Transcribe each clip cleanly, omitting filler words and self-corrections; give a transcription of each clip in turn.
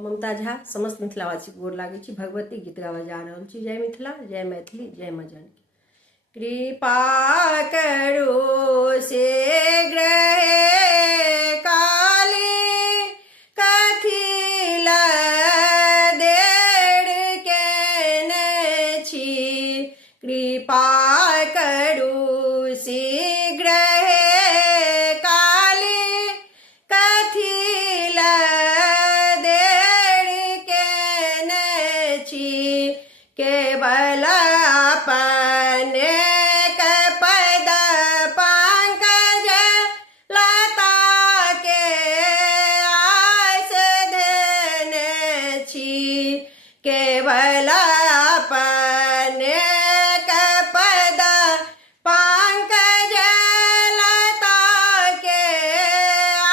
ममता झा समस्त मिथिलावासी गोर लागे छी। भगवती गीत गावा जा रहल छी। जय मिथिला, जय मैथिली, जय मां जानकी। कृपा करो शीघ्र हे काली, कथी देर केने छी। कृपा करू शीघ्र हे काली, कथी देर केने छी। केवल अपने पद पंकज लता के आस धने छी। केवल अपने पद पंकज लता के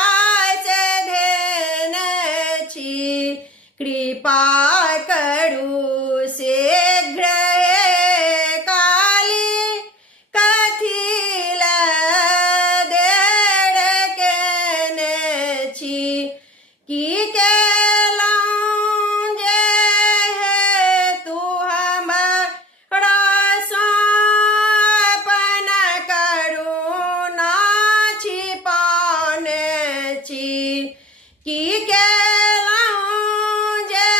आस धने छी। कृपा करू शीघ्र हे काली, कथी देर केने छी। की केलहुँ जे हेतु हमरा सँ अपन करुणा छिपाने छी। की केलहुँ जे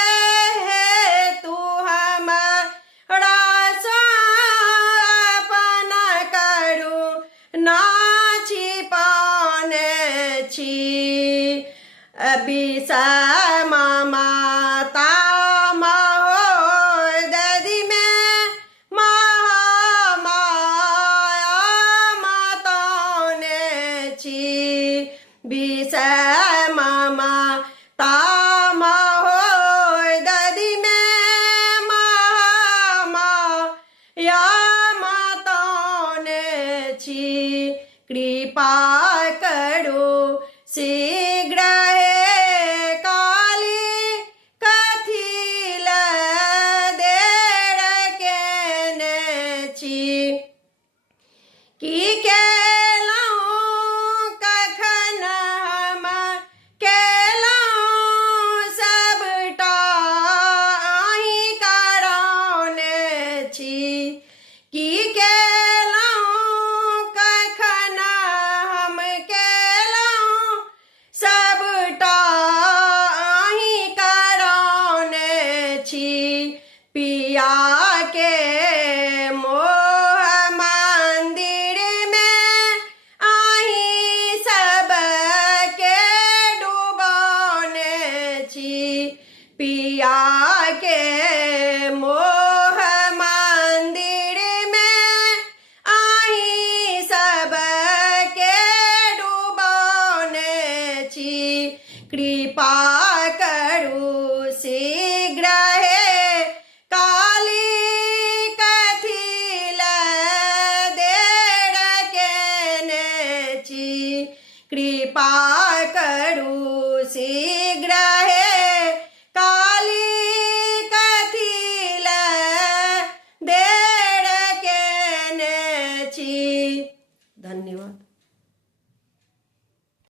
हेतु हमरा सँ अपन करुणा छिपाने छी। विषम माता महोदधि में महामाया माताने छी। विषम माता महोदधि में महामाया माताने छी। कृपा करो शीघ्र हे काली, कथी देर केने छी। की केलहुँ कखन हम केलहुँ सबटा अहीं करौने छी। की केलहुँ कखन हम केलहुँ सबटा अहीं करौने छी। पिया के मोह मंदिर में अहीं सबके डुबौने छी। पिया के मोह